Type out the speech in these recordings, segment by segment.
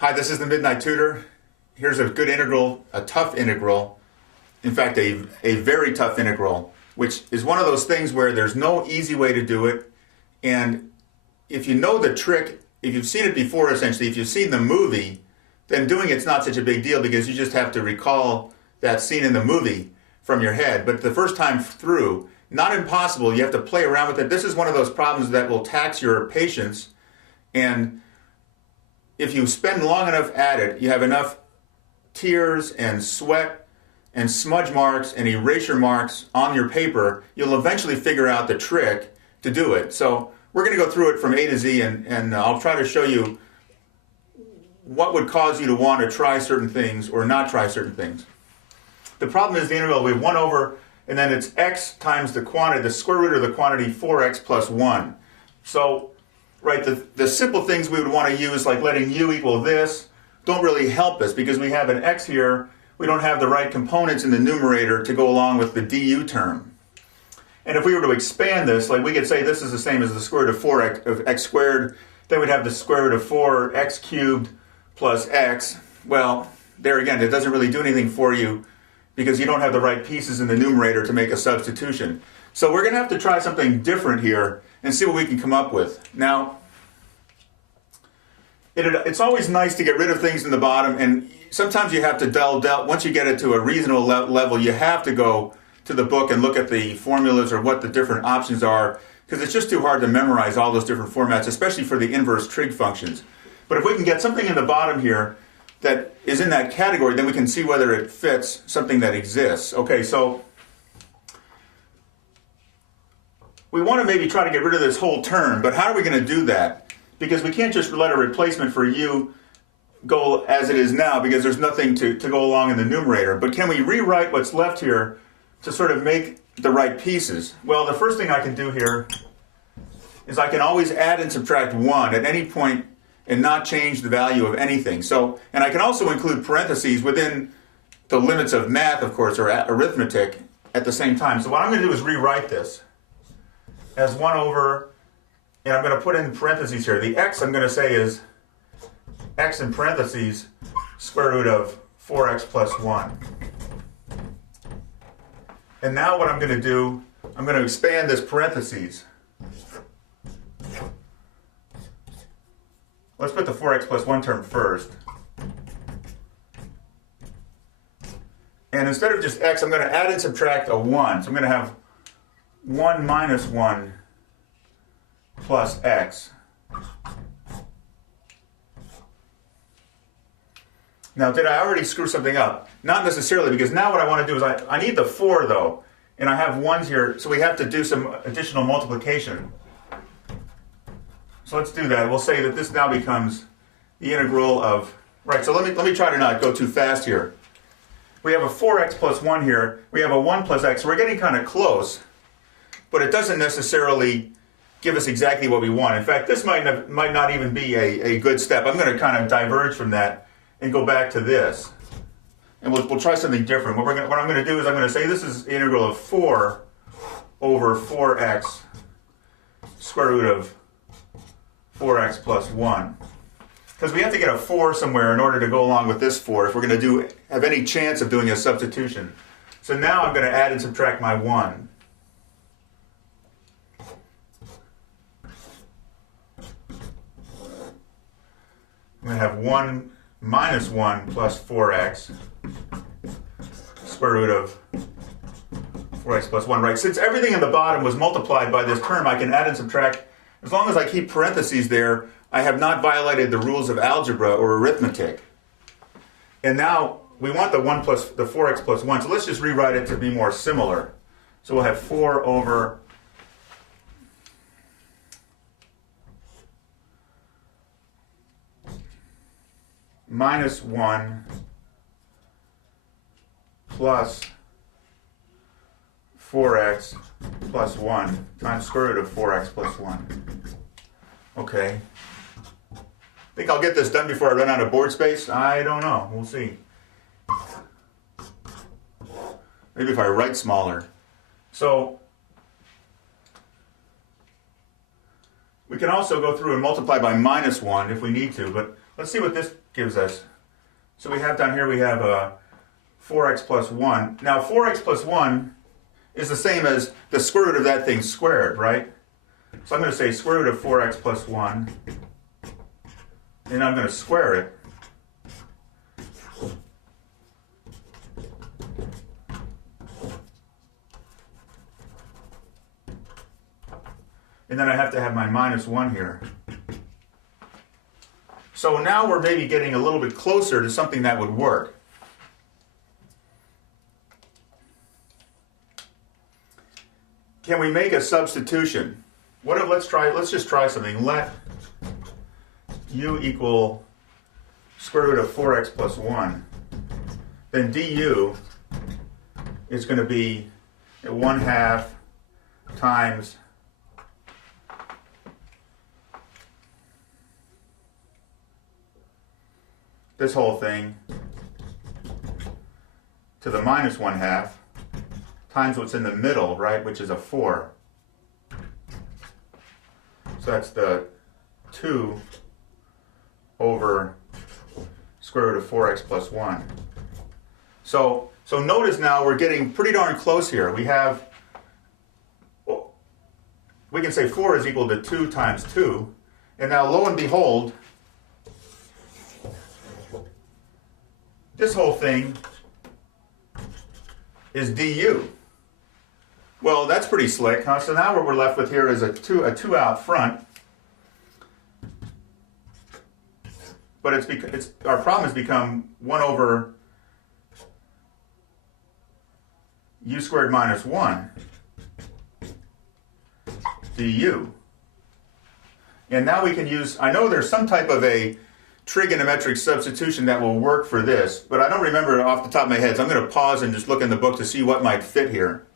Hi, this is the Midnight Tutor. Here's a good integral, a tough integral. In fact, a very tough integral, which is one of those things where there's no easy way to do it. And if you know the trick, if you've seen it before, essentially, if you've seen the movie, then doing it's not such a big deal because you just have to recall that scene in the movie from your head. But the first time through, not impossible, you have to play around with it. This is one of those problems that will tax your patience. And if you spend long enough at it, you have enough tears and sweat and smudge marks and erasure marks on your paper, you'll eventually figure out the trick to do it. So we're going to go through it from A to Z, and I'll try to show you what would cause you to want to try certain things or not try certain things. The problem is the integral, we have 1 over, and then it's x times the quantity, the square root of the quantity 4x plus 1. So, right, the simple things we would want to use, like letting u equal this, don't really help us because we have an x here. We don't have the right components in the numerator to go along with the du term. And if we were to expand this, like we could say this is the same as the square root of 4x of x squared, then we'd have the square root of 4x cubed plus x. Well, there again, it doesn't really do anything for you because you don't have the right pieces in the numerator to make a substitution. So we're going to have to try something different here and see what we can come up with. Now, it's always nice to get rid of things in the bottom, and sometimes you have to delve, once you get it to a reasonable level, you have to go to the book and look at the formulas or what the different options are, because it's just too hard to memorize all those different formats, especially for the inverse trig functions. But if we can get something in the bottom here that is in that category, then we can see whether it fits something that exists. Okay, so we want to maybe try to get rid of this whole term, but how are we going to do that? Because we can't just let a replacement for u go as it is now because there's nothing to go along in the numerator. But can we rewrite what's left here to sort of make the right pieces? Well, the first thing I can do here is I can always add and subtract 1 at any point and not change the value of anything. So, and I can also include parentheses within the limits of math, of course, or arithmetic at the same time. So what I'm going to do is rewrite this as 1 over, and I'm going to put in parentheses here. The x I'm going to say is x in parentheses square root of 4x plus 1. And now what I'm going to do, I'm going to expand this parentheses. Let's put the 4x plus 1 term first. And instead of just x, I'm going to add and subtract a 1. So I'm going to have 1 minus 1 plus x. Now, did I already screw something up? Not necessarily, because now what I want to do is I need the 4, though, and I have 1s here, so we have to do some additional multiplication. So let's do that. We'll say that this now becomes the integral of, right, so let me try to not go too fast here. We have a 4x plus 1 here. We have a 1 plus x. We're getting kind of close, but it doesn't necessarily give us exactly what we want. In fact, this might not even be a good step. I'm going to kind of diverge from that and go back to this. And we'll try something different. What I'm going to do is I'm going to say this is the integral of 4 over 4x square root of 4x plus 1. Because we have to get a 4 somewhere in order to go along with this 4 if we're going to have any chance of doing a substitution. So now I'm going to add and subtract my 1. I'm going to have 1 minus 1 plus 4x square root of 4x plus 1. Right, since everything in the bottom was multiplied by this term, I can add and subtract. As long as I keep parentheses there, I have not violated the rules of algebra or arithmetic. And now we want the 4x plus 1, so let's just rewrite it to be more similar. So we'll have 4 over minus 1 plus 4x plus 1 times square root of 4x plus 1. Okay. Think I'll get this done before I run out of board space? I don't know. We'll see. Maybe if I write smaller. So we We can also go through and multiply by minus 1 if we need to, but let's see what this gives us. So we have down here, we have 4x plus 1. Now 4x plus 1 is the same as the square root of that thing squared, right? So I'm going to say square root of 4x plus 1, and I'm going to square it. And then I have to have my minus 1 here. So now we're maybe getting a little bit closer to something that would work. Can we make a substitution? What if, let's just try something. Let u equal square root of 4x plus 1. Then du is going to be 1/2 times this whole thing to the minus 1/2 times what's in the middle, right, which is a 4. So that's the 2 over square root of 4x plus 1. So notice now we're getting pretty darn close here. We have, well, we can say 4 is equal to 2 times 2. And now lo and behold, this whole thing is du. Well, that's pretty slick, huh? So now what we're left with here is a 2 out front. But our problem has become 1 over u squared minus 1 du. And now we can use, I know there's some type of a trigonometric substitution that will work for this, but I don't remember off the top of my head, so I'm going to pause and just look in the book to see what might fit here.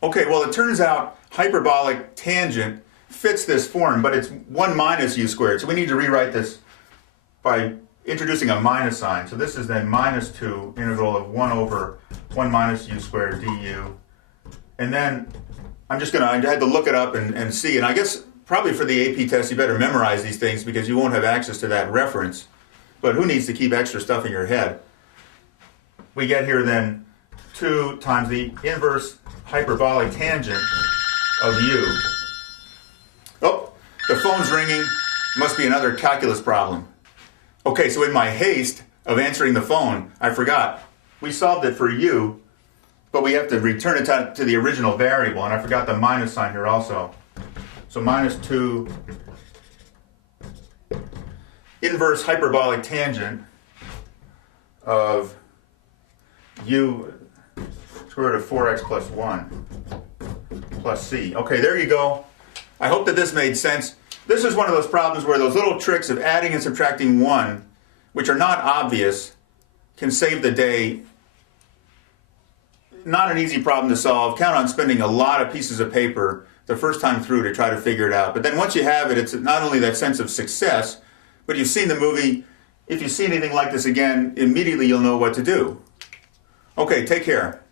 Okay, well it turns out hyperbolic tangent fits this form, but it's 1 minus u squared, so we need to rewrite this by introducing a minus sign. So this is then minus 2 integral of 1 over 1 minus u squared du. And then I had to look it up and see, and I guess probably for the AP test, you better memorize these things because you won't have access to that reference. But who needs to keep extra stuff in your head? We get here then 2 times the inverse hyperbolic tangent of u. Oh, the phone's ringing. Must be another calculus problem. Okay, so in my haste of answering the phone, I forgot. We solved it for u, but we have to return it to the original variable, and I forgot the minus sign here also. So minus 2 inverse hyperbolic tangent of u square root of 4x plus 1 plus c. Okay, there you go. I hope that this made sense. This is one of those problems where those little tricks of adding and subtracting 1, which are not obvious, can save the day. Not an easy problem to solve. Count on spending a lot of pieces of paper the first time through to try to figure it out. But then once you have it, it's not only that sense of success, but you've seen the movie. If you see anything like this again, immediately you'll know what to do. Okay, take care.